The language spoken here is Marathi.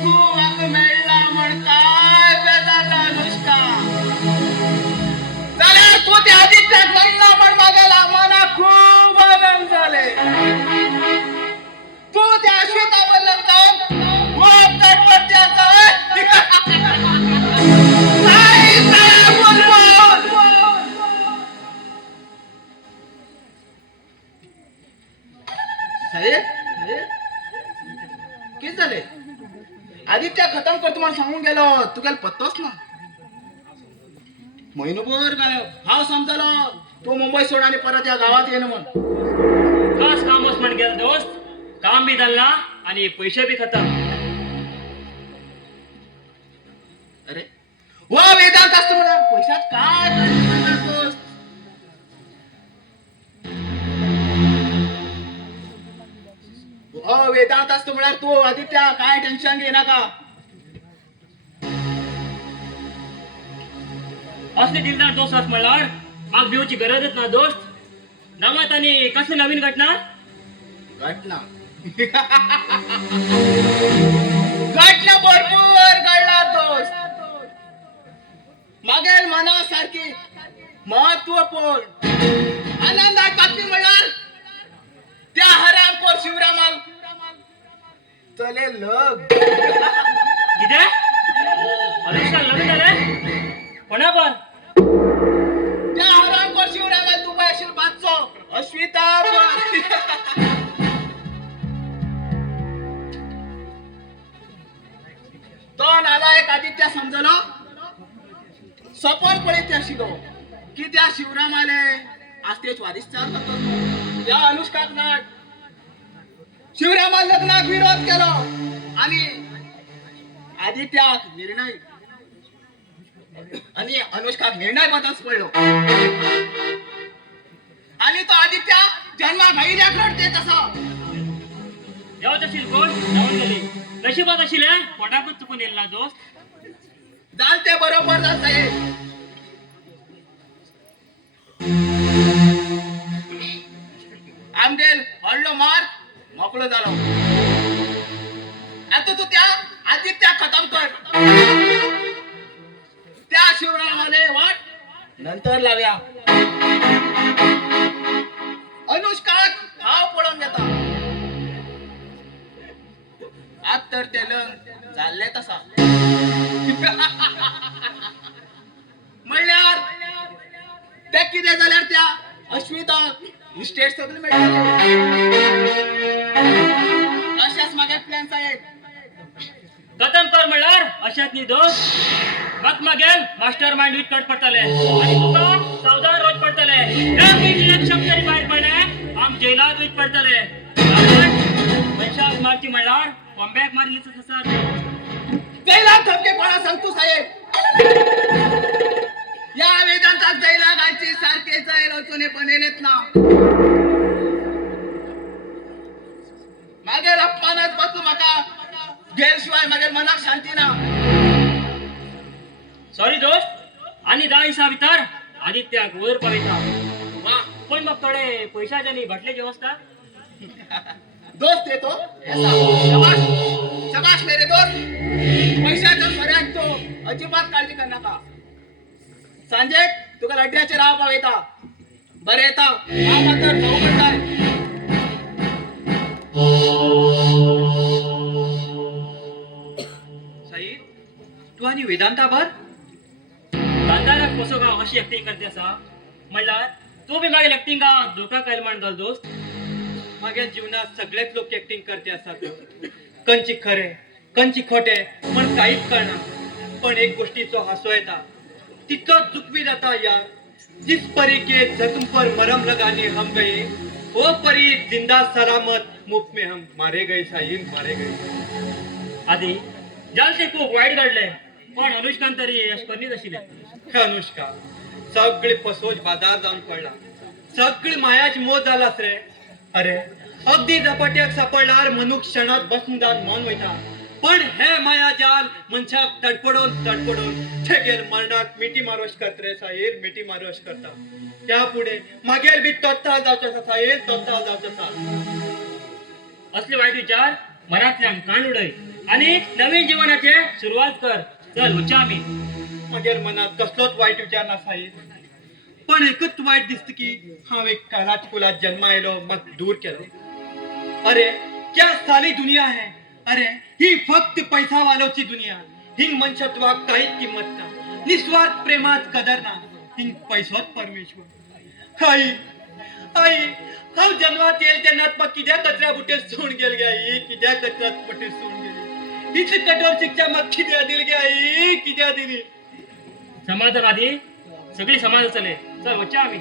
तू वाक मेळला म्हण काय बेजारला अनुष्का जाल्यार तू त्या आदित्याक मेळला म्हण मागेला मना खूप आनंद झाले तू त्या अश्वेता वल्लभ जाऊन खूप तटपट्याचा काय साहेब किती झाले आदित्य खतम करतो म्हणून सांगून गेलो तू काय पत्तोच ना महिनोभर काय हाव समजलो तू मुंबई सोड आणि परत या गावात येणं म्हण खास कामच म्हण गेला दोस्त काम बी झाला आणि पैसे बी खतम अरे वा वेदांत असतो मला पैशात काय करतोस वेदांत असतो म्हणणार तू आदित्य काय टेन्शन घे नका असले दिलदार दोस्त असं म्हणल्यावर माग भिवची गरजच ना दोस्त गावात आणि कसली नवीन घटना घटना घटना भरपूर घडला दोस्त मागेल मनासारखी महत्वपूर्ण आनंदात बातमी म्हणणार त्या हरामखोर शिवरामाल चले लग किती अनुष्का लग्न झाले कोणावर त्या हरामखोर शिवरामाल तू काय असेल बादचो अश्विता तो नालायक आदित्य समजलो सपोन पडे त्या शिगो की त्या शिवरामाले आस्तेच वारीस चालतो या अनुष्काक नाट शिवरामा लग्नाक विरोध केलो आणि आदित्याक निर्णय आणि अनुष्काक निर्णय बदलच पडलो आणि तो आदित्य जन्मा घाईल्याक रडते तसा जेव्हा असेल कोण जाऊन गेली नशिबात असेल पोटाकच चुकून येईल ना दोस्त चालते बरोबर जाते आमडेल हडलो मार मोकळो झालो आता तू त्या आदित्य खतम कर त्या शिवरामाने वाट नंतर लाव्या अनुष्कात हाव पडून देता आज तर ते लंग चालले तसा म्हणल्यार त्या किती झाल्यार त्या अश्विता इस्टेट सगळे मिळाले अशाच मागे प्लॅन्स आहेत खतम कर म्हणल्यार अशात नी दोस्त मग मागेल मास्टर माइंड वीट कट पडताले आणि तुका सावधान रोज पडताले एक शब्द तरी बाहेर पडले आम जेलात वीट पडताले पैशात मारची म्हणल्यार कॉम्बॅक मारलीच कसं जैलात धमके कोणा सांगतो साहेब या वेदांतात जैला गायची सारखे जैल अजून बनेलेत ना मागेल अपमानात बसू माका गेल्याशिवाय मागेल मनाक शांती ना सॉरी दोस्त आणि दहा हिसा भितर आदित्याक वयर पाविता वा पण मग थोडे पैशाची आणि भटल्याची व्यवस्था दोस्त येतो शबाश शबाश मेरे दोस्त पैशाचा फरक तो अजिबात काळजी कर नका सांजे तुका लड्ड्याचे राव पाव येता बरे येता हा मात्र भाऊ म्हणताय साई तू आणि वेदांता भर बांधाराक कसो गाव अशी ऍक्टिंग करते असा म्हणल्यार तू बी मागील ऍक्टिंग धोका काय म्हणतो दोस्त माझ्या जीवनात सगळेच लोक ऍक्टिंग करते असतात कंची खरे कंची खोटे पण काहीच कळना पण एक गोष्टीचो हसो येता तितकंच चुकवी जाता यार जिस परी के जख्म पर मरम लगाने हम गए वो परी जिंदा सलामत मुफ्त में हम मारे गए साईन मारे गए आधी जालते खूप वाईट घडले पण अनुष्कान तरी यश करीत आशिल्ले अनुष्का सगळे पसोज बाजार जाऊन पडला सगळी मायाची मोज जालास रे अरे अगदी झपाट्याक सापडल्यार मनुक क्षणात बसून जाऊन मन वयता पण हे माया जाल मनशाक तडपडून ठेगेर मरणाक मिठी मारोश करत रे साहेब मिठी मारोश करता त्या पुढे मागेर बी तोत्ताल जावचो आसा साहेब तोत्ताल जावचो आसा असले वाईट विचार मनातल्यान काढ उडय आणि नवीन जीवनाचे सुरुवात कर. चल उच्चा आम्ही. मगेर मनात कसलोच वाईट विचार नसायत. पण एकच वाईट दिसत की हांव एक राजकुलात जन्म आयलो म्हाका दूर केलो. अरे क्या साली दुनिया है. अरे ही फक्त पैसा वालोची दुनिया. हिंग मनशत्वाक काहीच किंमत ना. निस्वार्थ प्रेमात कदर ना. हिंग पैसोच परमेश्वर. आई आई हांव जन्मात येयल तेन्नाच म्हाका कित्याक कचऱ्या बुट्टेर सोडून गेल गे आई. कित्याक कचऱ्या बुट्टेर सोडून गेली. इतली कठोर शिक्षा म्हाका कित्याक दिली गे आई. कित्याक दिली. समाजात आधी सगळी समाज चले. चल उच्चा आम्ही.